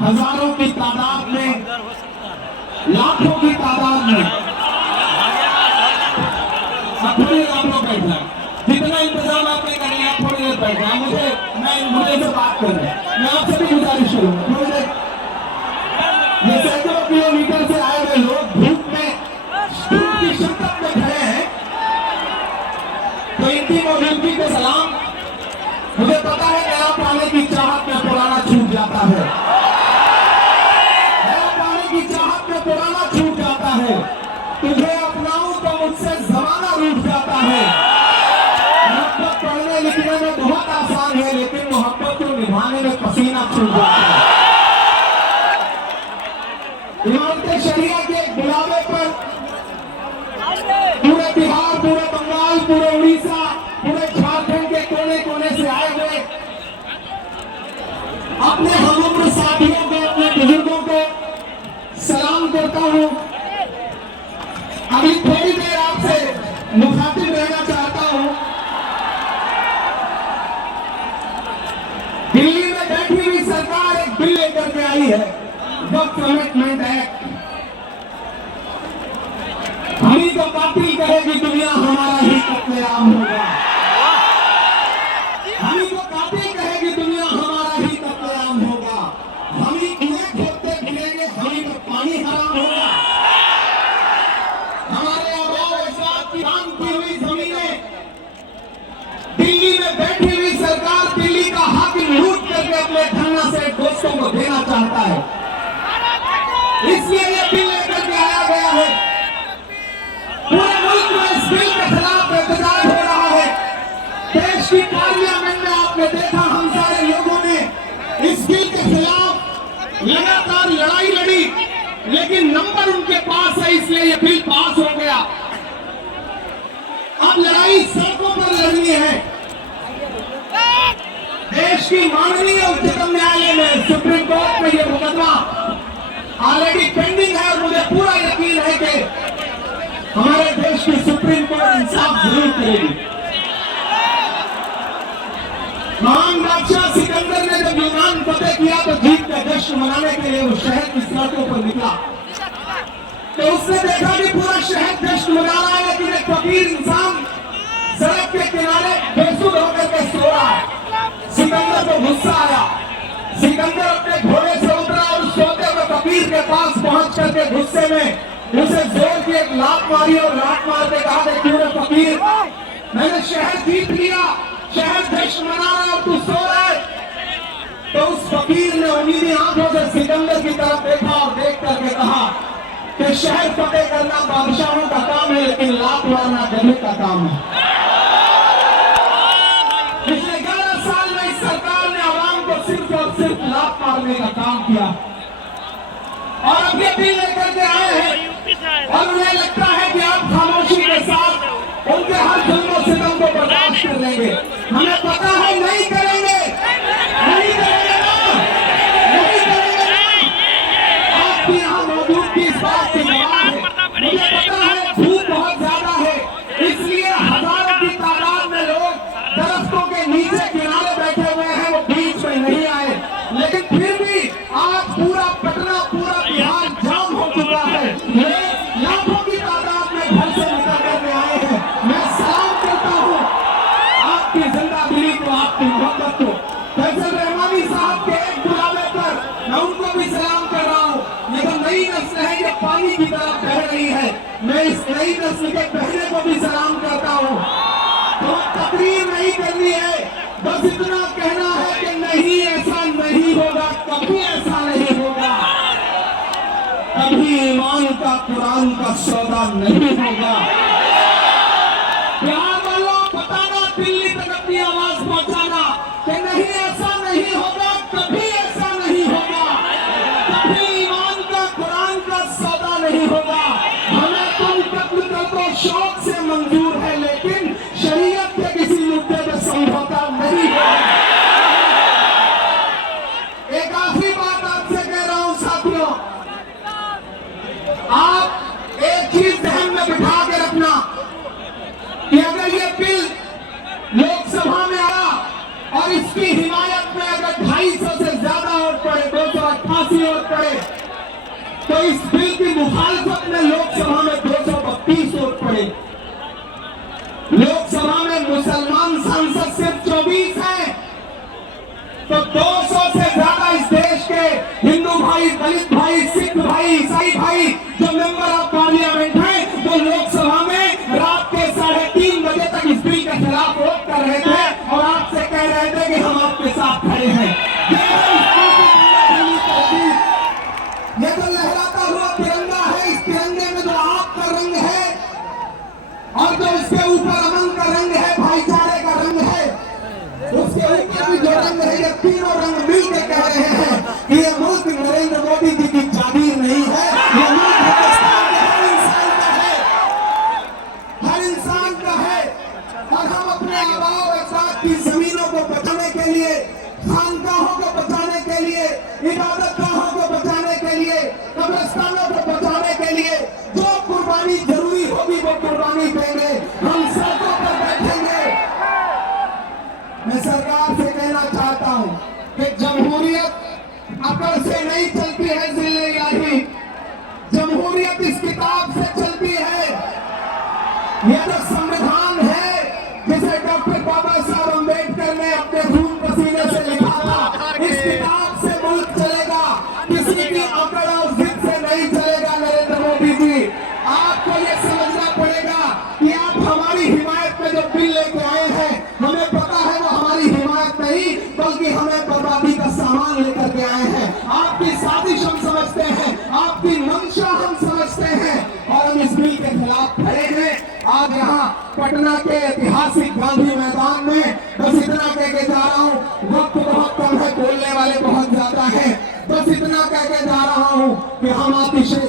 हजारों की तादाद में, लाखों की तादाद में आप लोग बैठना, जितना इंतजाम आपने करना है थोड़ी देर बैठना। मुझे से बात करना है, मैं आपसे भी गुजारिश करूंगा थोड़ी देर। ये सैकड़ों किलोमीटर से आए हुए लोग धूप में धूप की शिद्दत में खड़े हैं, तो इनकी मौजूदगी को सलाम। मुझे पता है नया पाने की चाहत में पुराना छूट जाता है, नया पाने की चाहत में पुराना छूट जाता है। तुझे अपनाऊं तो मुझसे जमाना रूठ जाता है। मोहब्बत पढ़ने लिखने में बहुत आसान है, लेकिन मोहब्बत को निभाने में पसीना छूट जाता है। इमारत शरिया के बुलावे पर पूरे बिहार, पूरे बंगाल, पूरे उड़ीसा, पूरे झारखंड के कोने कोने से आए हुए अपने हमउम्र साथियों को, अपने बुजुर्गों को सलाम करता हूं। अभी थोड़ी देर आपसे मुखातिब रहना चाहता हूं। दिल्ली में बैठी हुई सरकार एक बिल लेकर के आई है, वक्त कमिटमेंट एक्ट। हमी को कातिल कहेगी दुनिया, हमारा ही कत्लेआम होगा। हमी को कातिल कहेगी दुनिया, हमारा ही कत्लेआम होगा। हमी कुएं खोदते गिरेंगे, हमी पर पानी हराम होगा। हमारे आबाओ अजदाद की दान की हुई जमीनें दिल्ली में बैठी हुई सरकार दिल्ली का हक लूट करके अपने धन्ना से दोस्तों को देना चाहता है, इसलिए ये बिल लेकर के आया गया है। पूरे मुल्क में इस बिल के खिलाफ एहतजाज हो रहा है। देश की पार्लियामेंट में आपने देखा हम सारे लोगों ने इस बिल के खिलाफ लगातार लड़ाई लड़ी, लेकिन नंबर उनके पास है, इसलिए ये बिल पास हो गया। अब लड़ाई सड़कों पर लड़नी है। देश की माननीय उच्चतम न्यायालय में, सुप्रीम कोर्ट में ये मुकदमा ऑलरेडी पेंडिंग है, और मुझे पूरा यकीन है कि हमारे देश की सुप्रीम कोर्ट इंसाफ जरूर करेगी। महान बादशाह सिकंदर ने जब यूनान फतेह किया तो जीत का जश्न मनाने के लिए वो शहर की सड़कों पर निकला, तो उसने देखा कि पूरा शहर जश्न मना रहा है, लेकिन एक फकीर इंसान सड़क के किनारे बेसुध होकर के सो रहा है। सिकंदर को गुस्सा आया। सिकंदर अपने घोड़े से उतरा और सोते हुए फकीर के पास पहुंच करके गुस्से में उसे जोर की एक लात मारी और लात मार के कहा कि क्यों फकीर, मैंने शहर जीत लिया, शहर जश्न मना रहा और तू सो रहा है। तो उस फकीर ने उम्मीदी आंखों से सिकंदर की तरफ देखा और देख करके कहा कि शहर फतेह करना बादशाहों का काम है, लेकिन लात मारना गधे का काम है। पिछले 11 साल में इस सरकार ने आवाम को सिर्फ और सिर्फ लात मारने का काम किया, और अब ये बिल लेकर के आए हैं और उन्हें लगता है कि आप खामोशी के साथ उनके हर जुल्म सितम को बर्दाश्त कर लेंगे। हमें पता है नहीं करेंगे, नहीं करेंगे ना, नहीं करेंगे ना। आपकी यहाँ मौजूद की इस बात की गवाह है। मुझे पता है धूप बहुत ज्यादा है, इसलिए हजारों की तादाद में लोग दरख्तों के नीचे किनारे बैठे हुए हैं, वो बीच में नहीं आए, लेकिन फिर भी आज पूरा पटना, पूरा बिहार जाम हो चुका है। लाखों की तादाद में घर से निकल करके आए हैं। मैं सलाम करता हूँ आपकी जिंदादिली को, आपकी मोहब्बत को। फैसल रहमानी साहब के एक बुलावे पर मैं उनको भी सलाम कर रहा हूँ। ये तो नई नस्ल है, ये पानी की तरफ बह रही है। मैं इस नई नस्ल के बहने को भी सलाम करता हूँ। तो तकरीर नहीं करनी है, बस इतना कहना है कि नहीं, ऐसा नहीं होगा, कभी ऐसा नहीं होगा, कभी ईमान का कुरान का सौदा नहीं होगा। बिहार वालों बताना, दिल्ली तक अपनी आवाज पहुंचाना कि नहीं, ऐसा नहीं होगा, कभी ऐसा नहीं होगा, कभी ईमान का कुरान का सौदा नहीं होगा। हमें तुम कत्ल कर दो शौक से मंजूर है, लेकिन शरीयत के किसी मुद्दे पर समझौता नहीं है। एक आखिरी बात आपसे कह रहा हूं साथियों, आप एक चीज ध्यान में बिठा के रखना कि अगर ये बिल लोकसभा में आया और इसकी हिमायत में अगर 250 से ज्यादा वोट पड़े, 288 182 वोट पड़े, तो इस बिल की मुखालफत में लोकसभा में 232 वोट पड़े। लोकसभा में मुसलमान सांसद सिर्फ 24 हैं, तो 200 से ज्यादा इस देश के हिंदू भाई, दलित भाई, सिख भाई, ईसाई भाई जो मेंबर ऑफ पार्लियामेंट हैं, वो लोकसभा में रात के 3:30 बजे तक इस बिल के खिलाफ वोट कर रहे थे और आपसे कह रहे थे कि हम आपके साथ खड़े हैं। ये तो लहराता हुआ तिरंगा है, इस तिरंगे में जो आपका रंग है और जो उसके ऊपर अमन का रंग है, भाईचारे का रंग है, उसके ऊपर भी जो रंग है, ये तीनों रंग मिलकर कह रहे हैं कि ये मुल्क नरेंद्र मोदी जी की जागीर नहीं है, ये मुल्क हिंदुस्तान के हर इंसान का है, हर इंसान का है। और हम अपने आबाओ अजदाद की जमीनों को बचाने के लिए, खानकाहों को बचाने के लिए, इबादतगाहों को बचाने के लिए, कब्रिस्तानों को बचाने के लिए जो कुर्बानी जरूरी होगी वो कुर्बानी देंगे, हम सड़कों पर बैठेंगे। मैं सरकार से कहना चाहता हूं कि जमहूरियत अकल से नहीं चलती है जिले इलाही, जमहूरियत इस किताब से चलती है। यह जो संविधान है जिसे डॉक्टर बाबा साहब अम्बेडकर ने अपने खून पसीने से लिखा था, इस किताब से मुल्क चलेगा, किसी की अकड़ और जिद से नहीं चलेगा। नरेंद्र मोदी जी, आपको ये समझना पड़ेगा कि आप हमारी हिमायत में जो बिल लेके आए हैं, हमें पता है वो हमारी हिमायत नहीं बल्कि हमें बर्बादी का सामान लेकर के आए हैं। आपकी साजिश हम समझते हैं, आपकी मंशा हम समझते हैं और हम इस बिल के खिलाफ खड़े हैं। आज यहाँ पटना के ऐतिहासिक गांधी मैदान में बस इतना कह के जा रहा हूँ, वक्त बहुत कम है, बोलने वाले बहुत ज्यादा हैं, बस इतना कह के जा रहा हूँ कि हम अतिशय